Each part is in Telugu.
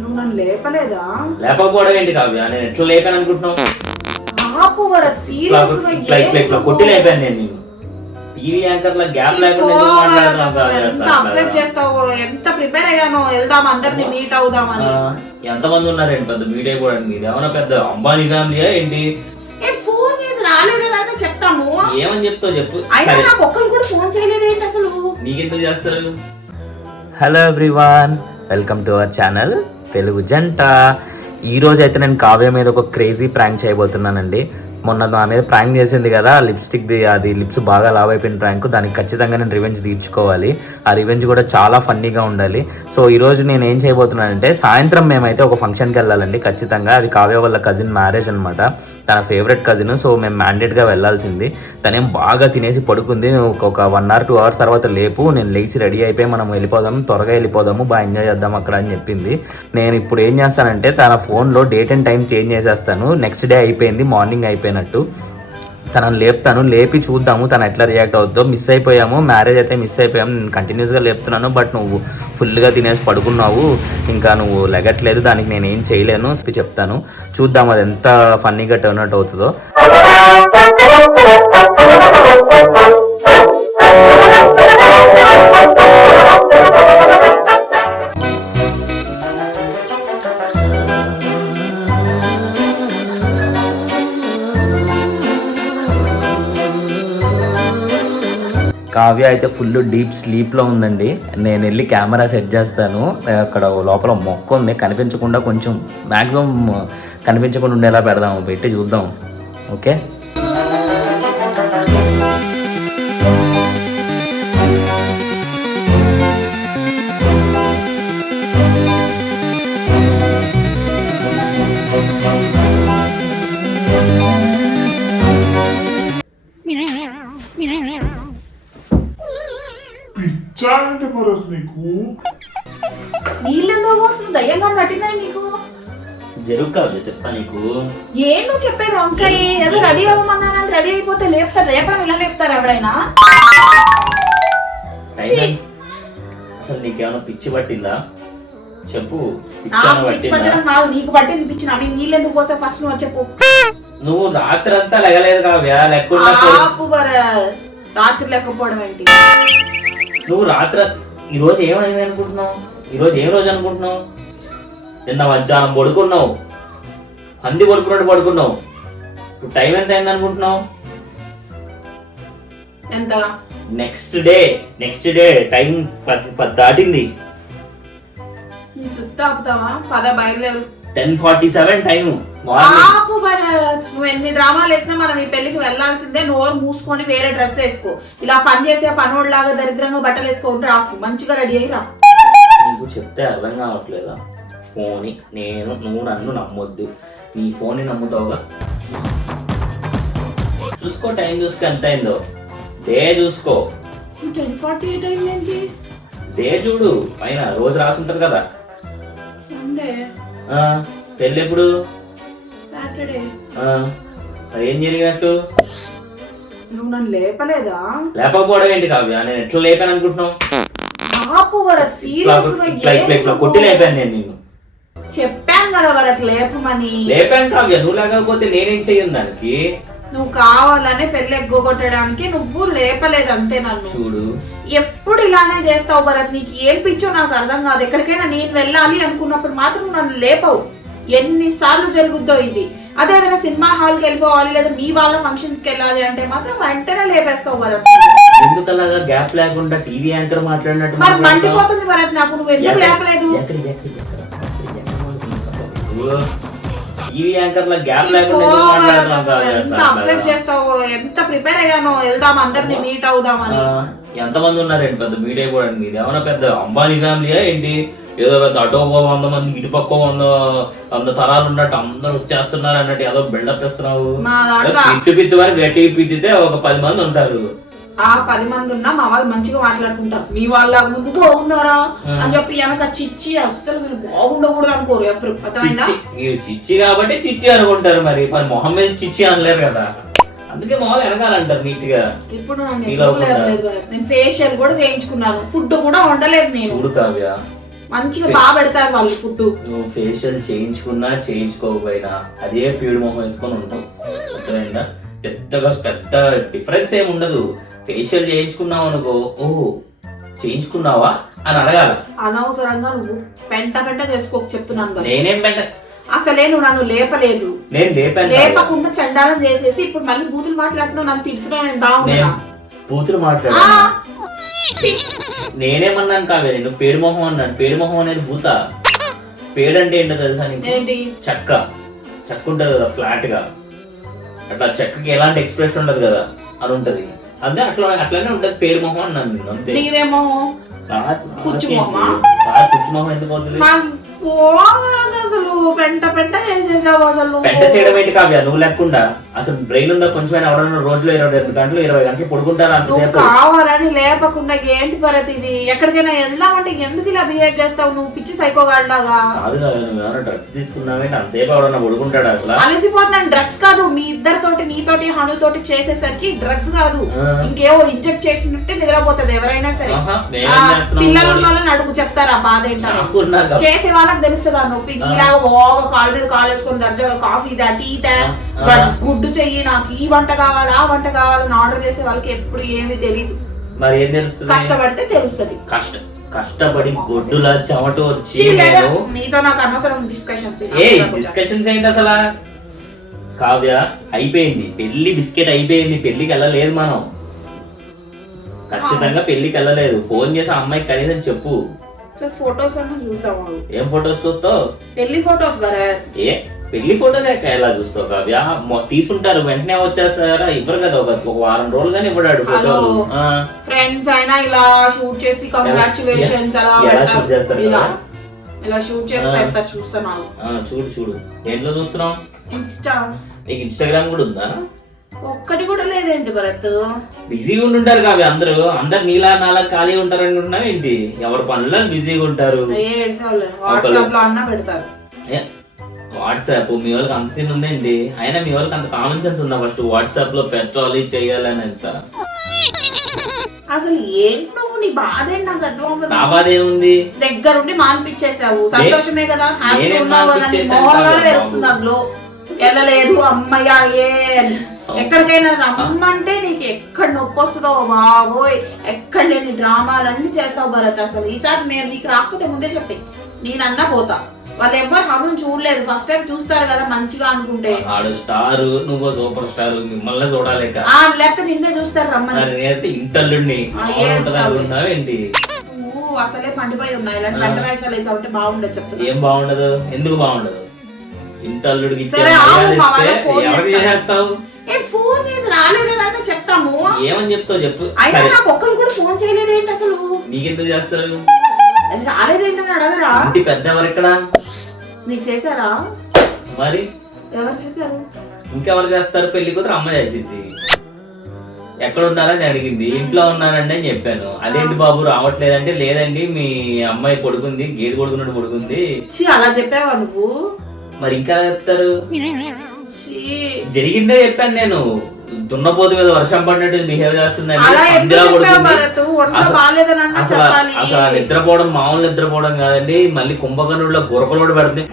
నువ్వు నన్ను లేపలేదా? లేపకపోవడం ఏంటి కావ్య? నేను ఎట్లా లేపాను అనుకుంటున్నావు? ఆపు వర ఇట్లా సీరియస్గా ఇట్లా ఇట్లా ఇట్లా కొట్టి లేపాను నేను నిన్ను. టీవీ యాంకర్ లా గ్యాప్ లేకుండా ఎందుకు మాట్లాడుతున్నావు కావ్య? ఎంత అప్సెట్? చేస్తావు? ఎంత ప్రిపేర్ అయ్యానో? వెళ్దాం అందరిని మీట్ అవుదామని. ఎంతమంది ఉన్నారండి? పెద్ద మీడియా కూడా మీది ఏమన్నా పెద్ద అంబానీ ఫ్యామిలీయా ఏంటి? ఏ ఫోన్ చేసి రాలేదేనని చెప్తాము ఏమని చెప్తావు చెప్పు. అయినా సరే. నాకు ఒక్కరు కూడా ఫోన్ చేయలేదేంటి అసలు? నీకెందుకు చేస్తారు? Hello everyone welcome to our channel Telugu Janta. ఈరోజు అయితే నేను కావ్య మీద ఒక క్రేజీ ప్రాంక్ చేయబోతున్నానండి. మొన్న నా మీద ప్రాంక్ చేసింది కదా లిప్స్టిక్ ది అది లిప్స్ బాగా లావ్ అయిపోయిన ప్రాంక్. దానికి ఖచ్చితంగా నేను రివెంజ్ తీర్చుకోవాలి. ఆ రివెంజ్ కూడా చాలా ఫన్నీగా ఉండాలి. సో ఈరోజు నేను ఏం చేయబోతున్నానంటే సాయంత్రం మేమైతే ఒక ఫంక్షన్కి వెళ్ళాలండి ఖచ్చితంగా. అది కావ్య వాళ్ళ కజిన్ మ్యారేజ్ అనమాట తన ఫేవరెట్ కజిన్ సో మేము మ్యాండేట్గా వెళ్ళాల్సింది. తనేం బాగా తినేసి పడుకుంది. ఒక- ఒక వన్ అవర్ టూ అవర్స్ తర్వాత లేపు నేను లేచి రెడీ అయిపోయి మనం వెళ్ళిపోదాం త్వరగా వెళ్ళిపోదాము బాగా ఎంజాయ్ చేద్దాం అక్కడ అని చెప్పింది. నేను ఇప్పుడు ఏం చేస్తానంటే తన ఫోన్లో డేట్ అండ్ టైం చేంజ్ చేసేస్తాను. నెక్స్ట్ డే అయిపోయింది మార్నింగ్ అయిపోయినట్టు. తనని లేపుతాను లేపి చూద్దాము తను ఎట్లా రియాక్ట్ అవుతుందో మిస్ అయిపోయాము మ్యారేజ్ అయితే మిస్ అయిపోయాము. నేను కంటిన్యూస్గా లేపుతున్నాను బట్ నువ్వు ఫుల్గా తినేసి పడుకున్నావు. ఇంకా నువ్వు లెగట్లేదు దానికి నేను ఏం చేయలేను చెప్తాను. చూద్దాం అది ఎంత ఫన్నీగా టర్న్ అవుట్ అవుతుందో. కావ్య అయితే ఫుల్ డీప్ స్లీప్లో ఉందండి. నేను వెళ్ళి కెమెరా సెట్ చేస్తాను. అక్కడ లోపల మొక్క ఉంది. కనిపించకుండా కొంచెం మ్యాక్సిమం కనిపించకుండా ఉండేలా పెడదాము పెట్టి చూద్దాం. ఓకే? నీకు? ఏం నువ్వు చెప్పేది వంకాయ? ఏదో రెడీ అవ్వమన్నానని రెడీ అయిపోతే లేపుతారు. రేపడం ఇలా లేపుతారు ఎవడైనా ఛీ. అసలు నీకేమైనా పిచ్చి పట్టిందా? చెప్పు పిచ్చి నాకు ఏమైనా పిచ్చి పట్టిందా? పట్టడం కాదు. నీకు పట్టింది పిచ్చి. నా మీద నీళ్ళు ఎందుకు పోసా ఫస్ట్ నువ్వు చెప్పు. నువ్వు రాత్రి అంతా లెగలేదు కావ్య. లేకుండా ఆపు వర రాత్రి లేకపోవడం ఏంటి? నువ్వు రాత్రి ఈ రోజు ఏమైంది అనుకుంటున్నావు? ఈ రోజు ఏం రోజు అనుకుంటున్నావు? నిన్న మధ్యాహ్నం పడుకున్నావు. అంది పడుకున్నట్టు పడుకున్నావు. ఇప్పుడు టైం ఎంత అయింది అనుకుంటున్నావు? ఎంత? Next day next day time పది దాటింది. నీ సుత్త ఆపుతావా? పద బయలుదేరు. Ten forty seven time morning. ఆపు భరత్ నువ్వు ఎన్ని డ్రామాలు వేసినా మనం ఈ పెళ్ళికి వెళ్ళాల్సిందే. నోరు మూసుకొని వేరే డ్రెస్ వేసుకో. ఇలా పని చేసే పనోడ్లాగా దరిద్రంగా బట్టలు వేసుకోండి రాకు మంచిగా రెడీ అయ్యి రా. నీకు చెప్తే అర్థం కావట్లేదా? ఫోన్ నేను నువ్వు నన్ను నమ్మొద్దు. నీ ఫోన్ నమ్ముతావుగా? చూసుకో టైం చూసుకో ఎంత అయిందో. డే చూసుకో. టెన్ ఫార్టీ ఎయిట్ అయిందేంటి? డే చూడు పైన రోజు రాసి ఉంటది కదా పెళ్ళి ఎప్పుడు ఏం జరిగినట్టు? నువ్వు నన్ను లేపలేదా? లేపకపోవడం ఏంటి కావ్య? నేను ఎట్లా లేపాను అనుకుంటున్నావు? ఇట్లా ఇట్లా కొట్టి లేపాను నేను నిన్ను. చెప్పాను కదా వరకు లేపమని. లేపాను కావ్య నువ్వు లేకపోతే నేనేం చెయ్యను దానికి? నువ్వు కావాలనే పెళ్ళి ఎగ్గొట్టడానికి నువ్వు లేపలేదు అంతే నన్ను. చూడు. ఎప్పుడు ఇలానే చేస్తావు భరత్ నీకు ఏం పిచ్చో నాకు అర్థం కాదు. ఎక్కడికైనా నేను వెళ్ళాలి అనుకున్నప్పుడు మాత్రం నువ్వు నన్ను లేపవు. ఎన్నిసార్లు జరుగుద్దో ఇది. అదే ఏదైనా సినిమా హాల్కి వెళ్ళిపోవాలి లేదా మీ వాళ్ళ ఫంక్షన్స్కి వెళ్ళాలి అంటే మాత్రం వెంటనే లేపేస్తావు భరత్. ఎందుకు అలాగా గ్యాప్ లేకుండా టీవీ యాంకర్ మాట్లాడినట్టు మరి మాట్లాడతావు? మండిపోతుంది భరత్ నాకు. నువ్వు ఎందుకు ఎక్కడ- లేపలేదు? ఎక్కడ- ఎక్కడ- ఎక్కడ- టీవీ యాంకర్ లా గ్యాప్ లేకుండా ఎందుకు ఎంత అట్లాగా? చేస్తావు? ఎంత ప్రిపేర్ అయ్యానో? వెళ్దాం అందరిని మీట్ అవుదామని. ఎంతమంది ఉన్నారండి? పెద్ద మీడియా కూడా మీది ఏమైనా పెద్ద అంబానీ ఫ్యామిలీయా ఏంటి? ఏదో పెద్ద అటో వంద మంది ఇటుపక్క వంద వంద తరాలు ఉన్నట్టు అందరూ వచ్చేస్తున్నారు అన్నట్టు ఏదో బిల్డప్ ఇస్తున్నావు. పిత్తి పిత్తి వరకు గట్టి పిత్తితే ఒక పది మంది ఉంటారు. ఆ పది మంది ఉన్నా మా వాళ్ళు మంచిగా మాట్లాడుకుంటారు. మీ వాళ్ళ ముందు బాగున్నారా. అని చెప్పి వెనక చిచ్చి అస్సలు వీళ్ళు బాగుండకూడదు అనుకోరు. ఎప్పుడు అర్థమైందా చిచ్చి. మీరు కాబట్టి చిచ్చి అనుకుంటారు మరి. మరి మొహం మీద చిచ్చి అనలేరు కదా. అందుకే మొహం వెనకాలంటారు నీట్గా ఇప్పుడు? నేను ఫేషియల్ కూడా చేయించుకున్నాను. ఫుడ్ కూడా వండలేదు నేను. చూడు కావ్య. మంచిగా బాగా పెడతారు వాళ్ళు ఫుడ్ నువ్వు ఫేషియల్ చేయించుకున్నా చేయించుకోకపోయినా అదే పీడు మొహం వేసుకొని ఉంటావు అర్థమైందా? పెద్దగా పెద్ద డిఫరెన్స్ ఏమి ఉండదు. ఫేషియల్ చేయించుకున్నావు అనుకో ఓహో చేయించుకున్నావా అని అడగాల. అనవసరంగా నువ్వు పెంట పెంట చేసుకోక చెప్తున్నాను నేనేం పెట్ట అసలే నువ్వు నన్ను లేపలేదు. నేను లేపాను కావ్య. లేపకుండా చండాలం చేసేసి ఇప్పుడు మళ్ళీ బూతులు మాట్లాడుతున్నావు నన్ను తిడుతున్నావు నేను బాగున్నా నేను బూతులు మాట్లాడా నేనేమన్నాను కావ్య నేను పేడు మొహం అన్నాను. పేడు మొహం అనేది భూత పేడు అంటే ఏంటో తెలుసా నీకు? చెక్క చెక్క. ఉంటుంది కదా ఫ్లాట్గా. అట్లా చెక్కకి ఎలాంటి ఎక్స్ప్రెషన్ ఉండదు కదా అని ఉంటది. అదే అట్లా అట్లానే ఉంటది పేరు మొహం అన్నాను నేను అంతే నీదేమో రా- కుచ్చు మొహం ఎందుకు పోగలదు అసలు. పెంట పెంట చేసేసావు అసలు పెంట చేయడం ఏంటి కావ్య? నువ్వు లేకుండా అసలు బ్రెయిన్ ఉందా కొంచెమైనా ఎవరైనా రోజులో ఇరవై రెండు గంటలు ఇరవై గంటలు పడుకుంటారా అంతసేపు కావాలని లేపకుండా ఏంటి భరత్ ఇది? ఎక్కడికైనా వెళ్దామంటే ఎందుకు ఇలా బిహేవ్ చేస్తావు? నువ్వు పిచ్చి సైకోగాడిలాగా కాదు కాదు నువ్వు ఏమైనా డ్రగ్స్ తీసుకున్నావేంటి? అంతసేపు ఎవడన్నా పడుకుంటాడా అసలు? అలసిపోతున్నాను. డ్రగ్స్ కాదు మీ ఇద్దరితోటి హనుతోటి చేసేసరికి డ్రగ్స్ కాదు. ఆ. ఇంకేవో ఇంజెక్ట్ చేసినట్టే నిద్రపోతుంది ఎవరైనా సరే. ఆ, పిల్లలు వాళ్ళని అడుగు చెప్తారా బాధ కదా. చేసే వాళ్ళకి తెలుస్తుందా నొప్పి? నీలాగా బాగా కాలు మీద కాలు వేసుకొని దర్జాగా కాఫీ దా టీ దా ఆ. గుడ్డు చెయ్యి నాకు ఈ వంట కావాలి ఆ వంట కావాలని ఆర్డర్ చేసే వాళ్ళకి ఎప్పుడు ఏమీ తెలియదు మరి ఏం తెలుస్తుంది? కష్టపడితే తెలుస్తుంది. కష్ట కష్టపడి గొడ్డులా చెమట వచ్చి నీతో నాకు అనవసరం డిస్కషన్స్ ఏ డిస్కషన్స్ ఏంటి అసలు? కావ్య అయిపోయింది. పెళ్ళి బిస్కెట్ అయిపోయింది. పెళ్ళికి వెళ్ళలేదు మనం. ఖచ్చితంగా పెళ్ళికి వెళ్ళలేదు ఫోన్ చేసి అమ్మాయికి కనీసం చెప్పు. ఫొటోస్ చూద్దాము ఏం ఫొటోస్ చూస్తావు? పెళ్ళి ఫొటోస్ ఏ? పెళ్ళి ఫోటోస్ ఎలా చూస్తావు కావ్య? తీసుంటారు. వెంటనే వచ్చేస్తారా? ఇవ్వరు కదా. ఒక వారం రోజులు కానీ ఇవ్వడాడు. ఆ, ఫ్రెండ్స్ అయినా ఇలా షూట్ చేసి కంగ్రాచులేషన్స్ అలా ఎలా పెడతారు. shoot చేస్తారు ఇలా షూట్ చేసి ఆ. పెడతారు చూస్తున్నావు. ఆ, చూడు చూడు. దేంట్లో చూస్తున్నావు? ఇన్స్టా. ఇన్స్టాగ్రామ్ కూడా ఉందా? ఒక్కటి కూడా లేదేంటి భరత్? బిజీగా ఉంటుంటారు కావ్య అందరూ. అందరు నీలా నాలా ఖాళీ ఉంటారు అనుకుంటున్నావు ఏంటి? ఎవరి పనుల్లో బిజీగా ఉంటారు? వాట్సాప్లో అన్నా పెడతారు. ఏ, వాట్సాప్ మీ వాళ్ళకి అంత సీన్ ఉందేంటి అయినా మీ వాళ్ళకి అంత కామన్ సెన్స్ ఉందా ఫస్ట్ వాట్సాప్లో పెట్టాలి చేయాలని అంత? అసలు ఏంటి నీ బాధ నాకు అర్థం. నా బాధ ఏముంది? దగ్గరుండి మాన్పించేసావు. సంతోషమే కదా. హ్యాపీ నేనేం ఉన్నావు కదా. నీ తెలుస్తుంది గ్లో వెళ్ళలేదు అమ్మయ్య ఏ. ఎక్కడికైనా రమ్మంటే నీకు ఎక్కడ నొప్పి వస్తుందో బాబోయ్. ఎక్కడ లేని డ్రామాలన్నీ చేస్తావు భరత్ అసలు. ఈసారి నేను నీకు రాకపోతే ముందే చెప్పి. నేనన్నా పోతా. వాళ్ళు ఎవరు హనుని చూడలేదు. ఫస్ట్ టైం చూస్తారు కదా మంచిగా అనుకుంటే. ఆడు స్టార్ నువ్వు సూపర్ స్టార్ మిమ్మల్ని చూడాలేక ఆ లేకపోతే నిన్నే చూస్తారు రమ్మని. అనుకుంటున్నావు ఏంటి? నువ్వు అసలే పండిపోయి ఉన్నాయి ఇలాంటి. పంట వేసావంటే బాగుండదు చెప్తున్నా. ఏం బాగుండదు? ఎందుకు బాగుండదు? ఇంటల్లుడికి. చేస్తావు? ఫోన్ చేసి రాలేదని చెప్తాము. ఏమని చెప్తావు చెప్పు. అయినా నాకు ఒక్కరు కూడా ఫోన్ చేయలేదేంటి అసలు? నీకెందుకు చేస్తారు? రాలేదేంటని అడగరా? ఇంటి పెద్ద ఎవరెక్కడ నీకు చేశారా? మరి? ఎవరు చేశారు? ఇంకెవరు చేస్తారు? పెళ్ళి కూతురు అమ్మ చేసింది. ఎక్కడ ఉన్నారని అడిగింది. ఇంట్లో ఉన్నానండి అని చెప్పాను. అదేంటి బాబు రావట్లేదంటే లేదండి మీ అమ్మాయి పడుకుంది గేదె పడుకున్నట్టు పడుకుంది. అలా చెప్పావా నువ్వు? మరి ఇంకా చెప్తారు? జరిగిందే చెప్పాను నేను. దున్నపోతు మీద వర్షం పడినట్టు బిహేవ్ ఒంట్లో అసలు- నిద్రపోవడం మామూలు నిద్రపోవడం కాదండి. మళ్ళీ కుంభకర్ణుడిలో గురకలు కూడా పెడుతుంది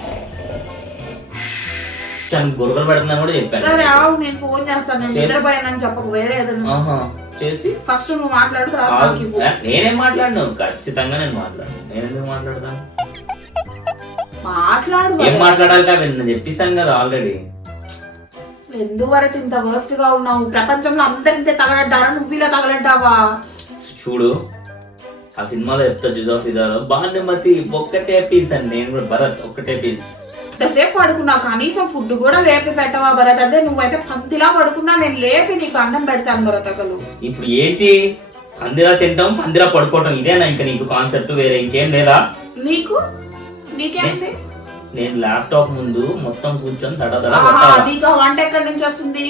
గురకలు పెడుతుందని కూడా చెప్పాను. సరే ఆవు నేను ఫోన్ చేస్తాను. నిద్రపోయానని చెప్పకు వేరే ఏదైనా. చేసి? ఫస్ట్ నువ్వు మాట్లాడు తర్వాత ఆ, నాకు ఇవ్వు. నేనేం మాట్లాడను? ఖచ్చితంగా నేను మాట్లాడను. నేను ఎందుకు మాట్లాడతాను? మాట్లాడు ఏం. మాట్లాడాలి కాదు నేను చెప్పేశాను కదా ఆల్రెడీ. ఎందుకు వరకు ఇంత వర్స్ట్గా ఉన్నావు? ప్రపంచంలో అందరింతే తగలడ్డారా? నువ్వు ఇలా తగలడ్డావా? చూడు ఆ సినిమాలో చెప్తా జుజాఫ్ ఇదాలో భానుమతి ఒక్కటే పీస్ అని నేను కూడా భరత్ ఒక్కటే పీస్ ఇంతసేపు పడుకున్నావు కనీసం ఫుడ్ కూడా లేపి పెట్టవా భరత్? అదే నువ్వైతే పందిలా పడుకున్నా నేను లేపి నీకు అన్నం పెడతాను భరత్ అసలు. ఇప్పుడు ఏంటి? పందిరా తింటాం పందిరా పడుకోవటం ఇదేనా ఇంకా నీకు కాన్సెప్ట్ వేరే? ఇంకేం లేదా? నీకు? నేను ల్యాప్టాప్ ముందు మొత్తం కూర్చొని. నీకు ఆ వంట ఎక్కడి నుంచి వస్తుంది?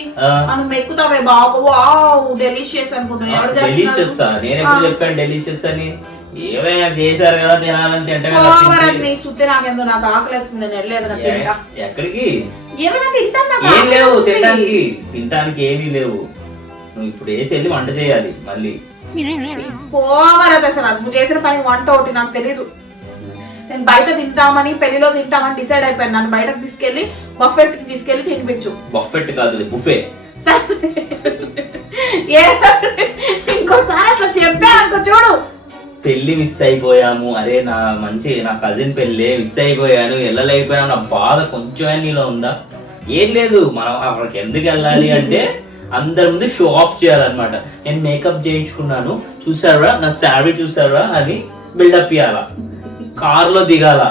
మనం ఎక్కుతావే బాబు. వావ్ డెలిషియస్ అనుకుంటున్నా ఎవరు డెలీషియస్ నేను ఎప్పుడు. చెప్పాను డెలీషియస్ అని? ఏమైనా చేశారు కదా తినాలని తింటే సుత్తి నాకేందో నాకు ఆకలేస్తుంది నేను ఎక్కడికి? ఏదైనా తింటాను నాకు ఏం లేవు ఆకలేస్తుంది. తినడానికి. తినడానికి ఏమీ లేవు. నువ్వు ఇప్పుడు వేసి వెళ్ళి వంట చేయాలి మళ్ళీ. పోవరదు అసలు. నువ్వు చేసిన పని వంట ఒకటి నాకు తెలీదు. నేను బయట తింటామని పెళ్ళిలో తింటామని డిసైడ్ అయిపోయాను. నన్ను బయటకు తీసుకెళ్ళి బఫెట్కి తీసుకెళ్ళి తినిపించు. బఫెట్ కాదు బుఫే. ఏ ఇంకోసారి అట్లా చెప్పా అనుకో చూడు. పెళ్ళి మిస్ అయిపోయాము. అరే నా మంచి నా కజిన్ పెళ్ళి మిస్ అయిపోయాను. వెళ్ళలేకపోయాను నా బాధ కొంచెం నీలో ఉందా? ఏం లేదు. మనం అక్కడికి ఎందుకు వెళ్ళాలి అంటే అందరి ముందు షో ఆఫ్ చేయాలన్నమాట. నేను మేకప్ చేయించుకున్నాను. చూసారా? నా శారీ చూసారా? అని బిల్డప్ ఇవ్వాలా కార్లో దిగాల.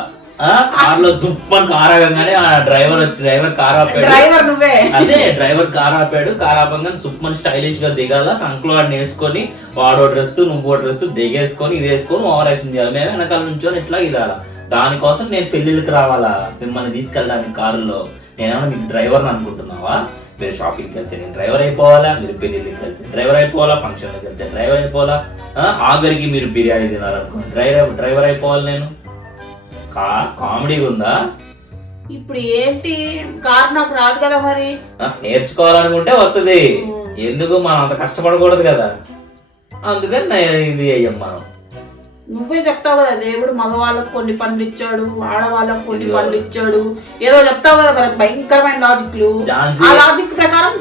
ఆ కార్లో సూపర్ కార్ ఆగంగానే ఆ డ్రైవర్ డ్రైవర్ కార్ ఆపాడు. డ్రైవర్ నువ్వే. అదే డ్రైవర్ కార్ ఆపాడు కార్ ఆపంగానే సూపర్ స్టైలిష్గా దిగాల. సంక్లో వాడిని వేసుకొని వాడో డ్రెస్ నువ్వో డ్రెస్ దిగేసుకొని ఇది వేసుకొని ఓవర్ యాక్షన్ చేయాలి. మేము వెనకాల నుంచొని ఇట్లా ఇదాల దానికోసం నేను పెళ్ళిళ్ళకి రావాలా? మిమ్మల్ని తీసుకెళ్ళడానికి కారులో. నేనేమన్నా మీకు డ్రైవర్ అనుకుంటున్నావా? మీరు షాపింగ్కి వెళ్తే నేను డ్రైవర్ అయిపోవాలా? మీరు పెళ్ళిళ్ళకి వెళ్తే డ్రైవర్ అయిపోవాలా? ఫంక్షన్కి వెళ్తే డ్రైవర్ అయిపోవాలా? ఆఖరికి మీరు బిర్యానీ తినాలనుకో డ్రైవర్ డ్రైవర్ అయిపోవాలి నేను. కా కామెడీ ఉందా? ఇప్పుడు ఏంటి? కార్ నాకు రాదు కదా మరి. నేర్చుకోవాలనుకుంటే వస్తుంది ఎందుకు? మనం అంత కష్టపడకూడదు కదా. అందుకని ఇది అయ్యాం మనం. నువ్వే చెప్తావు కదా దేవుడు మగవాళ్ళకు కొన్ని పనులు ఇచ్చాడు ఆడవాళ్ళకు కొన్ని. పనులు ఇచ్చాడు ఏదో చెప్తావు కదా భయంకరమైన లాజిక్లు ఆ లాజిక్ ప్రకారం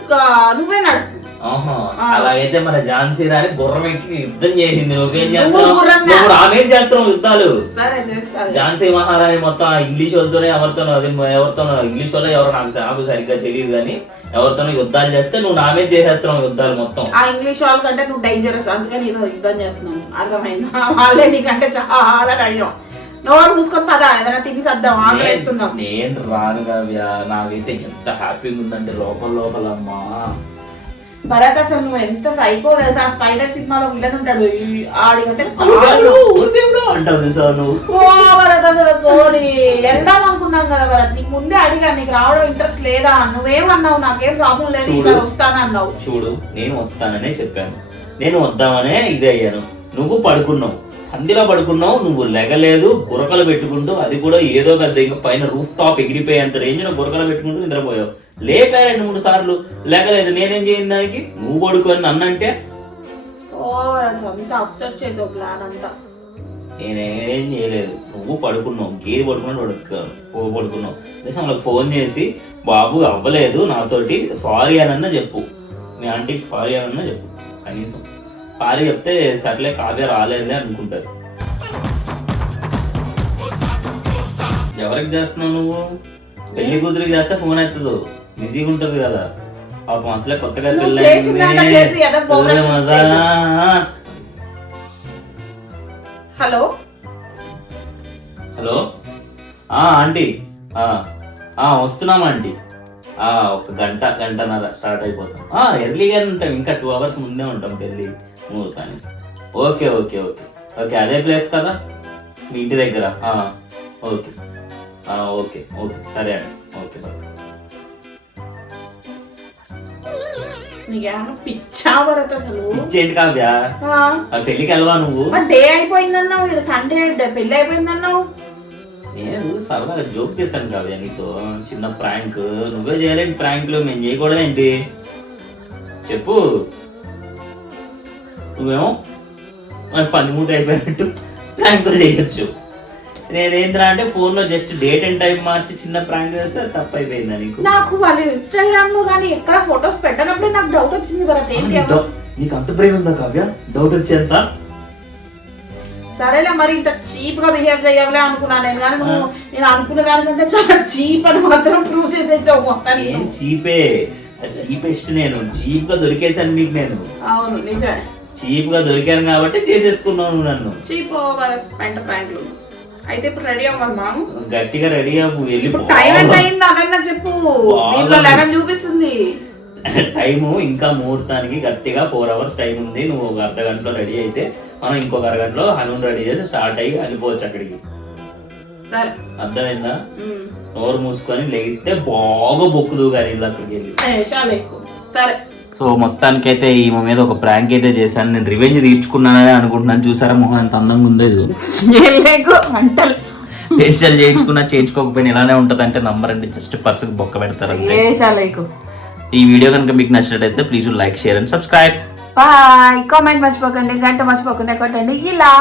నువ్వే నడు. అలాగైతే మన ఝాన్సీ రాని గుర్రం ఎక్కి యుద్ధం చేసింది. నువ్వేం. నువ్వు ఆమెం చేస్తున్నావు యుద్ధాలు? ఝాన్సీ మహారాణి మొత్తం ఇంగ్లీష్ వాళ్ళతోనే ఎవరితోనో అది ఎవరితోనో ఇంగ్లీష్ వాళ్ళు ఎవరో నాకు నాకు సరిగ్గా తెలియదు కానీ ఎవరితోనో యుద్ధాలు చేస్తే నువ్వు నామే చేసేస్తున్నావు యుద్ధాలు మొత్తం. ఆ ఇంగ్లీష్ వాళ్ళ కంటే నువ్వు డేంజరస్ అందుకని ఏదో యుద్ధం చేస్తున్నావు. అర్థమైందా? వాళ్ళే నీకంటే చాలా నయ్యం. నోరు మూసుకొని పద ఏదైనా తిని ఆకలిస్తున్నాం. నేను- నేను రాను కావ్య. నాకైతే ఎంత హ్యాపీగా ఉందంటే లోపల లోపల అమ్మా భరత్ అసలు నువ్వు ఎంత సైకో తెలుసా? ఆ స్పైడర్ సినిమాలో విలన్ ఉంటాడు ఈ ఆడి కంటే దేవుడు, ఓ నువ్వు? భరత్ అసలు సోది వెళ్దాం అనుకున్నాం కదా భరత్. నీకు ముందే అడిగా నీకు రావడం ఇంట్రెస్ట్ లేదా? నువ్వేమన్నావు? నాకేం ప్రాబ్లం లేదు. ఈసారి వస్తానన్నావు. చూడు నేను వస్తాననే చెప్పాను. నేను వద్దామనే ఇది అయ్యాను. నువ్వు పడుకున్నావు. పందిలో పడుకున్నావు. నువ్వు లెగలేదు. గురకలు పెట్టుకుంటూ అది కూడా ఏదో పెద్ద ఇంకా పైన రూఫ్ టాప్ ఎగిరిపోయేంత రేంజ్లో గురకలు పెట్టుకుంటూ నిద్రపోయావు. లేపా రెండు మూడు సార్లు లేకలేదు నేనేం చేయను దానికి? నువ్వు నన్నంటే? అప్సెట్ చేసావు ప్లాన్ అంతా. నేనేం చేయలేదు. నువ్వు పడుకున్నావు గేది పడుకున్నాడు ఓ పడుకున్నావు. అనేసి వాళ్ళకి ఫోన్ చేసి బాబు అవ్వలేదు నాతోటి సారీ అనన్నా చెప్పు. మీ ఆంటీకి సారీ అనన్నా చెప్పు కనీసం. సారీ చెప్తే సర్లే కావ్య రాలేదులే అనుకుంటారు. ఎవరికి చేస్తున్నావు నువ్వు? పెళ్ళి కూతురికి చేస్తే ఫోన్ ఎత్తదు. బిజీగా ఉంటది కదా. పాపం అసలే కొత్తగా పెళ్ళి. హలో? హలో? ఆ ఆంటీ. ఆ ఆ వస్తున్నాం ఆంటీ. ఆ ఒక గంట గంటన్నర స్టార్ట్ అయిపోతాం. ఆ ఎర్లీగానే ఉంటాం. ఇంకా టూ అవర్స్ ముందే ఉంటాం పెళ్ళి ముహూర్తానికి. Okay okay okay. ఓకే అదే ప్లేస్ కదా? మీ ఇంటి దగ్గర. ఆ, ఓకే. ఆ, ఓకే ఓకే. సరే అండి ఓకే బాయ్. నీకేమన్నా పిచ్చా భరత్ అసలు. ఇచ్చేంటి కావ్య వెళ్ళవా నువ్వు? డే అయిపోయిందన్నావు ఇది సండే పెళ్ళి అయిపోయిందన్నావు. నేను సరదాగా జోక్ చేశాను కావ్య నీతో. చిన్న ప్రాంక్ నువ్వే చేయలేని ప్రాంక్లు మేము చేయకూడదేంటి? చెప్పు. నువ్వేమో పని మూత అయిపోయినట్టు ప్రాంకులు చేయొచ్చు. నేనేంద్రా అంటే ఫోన్లో జస్ట్ డేట్ అండ్ టైం మార్చి చిన్న ప్రాంక్ చేస్తే తప్పు అయిపోయిందా నీకు? నాకు వాళ్ళు ఇన్స్టాగ్రామ్లో కానీ ఎక్కడ ఫొటోస్ పెట్టనప్పుడు నాకు డౌట్ వచ్చింది భరత్ ఏంటి? డౌ- నీకు అంత ప్రేమ ఉందా కావ్య? డౌట్ వచ్చేంత? సరేలే మరి ఇంత చీప్గా బిహేవ్ చేయాలే అనుకున్నాను నేను కానీ నువ్వు నేను అనుకున్న దానికంటే చాలా చీప్ అని మాత్రం ప్రూవ్ చేసేసావు మొత్తానికి ఏం చీపే? చీపెస్ట్ నేను. చీప్గా దొరికేసాను నీకు నేను. అవును నిజమే. చీప్గా దొరికాను కాబట్టి చేసేసుకున్నావు నువ్వు నన్ను. చీప్ పెంట ప్రాంక్లు అయితే ఇప్పుడు రెడీ అవ్వాలి మాము గట్టిగా రెడీ అవ్వు వెళ్ళి ఇప్పుడు టైం ఎంత అయింది అదన్నా చెప్పు. దీంట్లో లెవెన్ చూపిస్తుంది. టైము ఇంకా ముహూర్తానికి గట్టిగా ఫోర్ అవర్స్ టైం ఉంది. నువ్వు ఒక అర్ధ గంటలో రెడీ అయితే మనం ఇంకొక అరగంటలో హనున్ రెడీ చేసి స్టార్ట్ అయ్యి వెళ్ళిపోవచ్చు అక్కడికి. సరే. అర్థమైందా. నోరు మూసుకొని లెగిస్తే బాగా బొక్కుదు కానీ అక్కడికి వెళ్ళి. సరే. సో మొత్తానికైతే ఈమె మీద ఒక ప్రాంక్ అయితే చేశాను. నేను రివెంజ్ తీర్చుకున్నానని అనుకుంటున్నాను. చూసారా మొహం ఎంత అందంగా ఉందో ఇది. మంటలు ఫేషియల్ చేయించుకున్నా చేయించుకోకపోయినా ఇలానే ఉంటుంది అంటే నంబర్ అంటే జస్ట్ పర్సుకి బొక్క పెడతారు ఈ వీడియో కనుక మీకు నచ్చినట్టయితే please like share and subscribe bye comment మర్చిపోకండి గంట మర్చిపోకుండా కొట్టండి. ఇలా.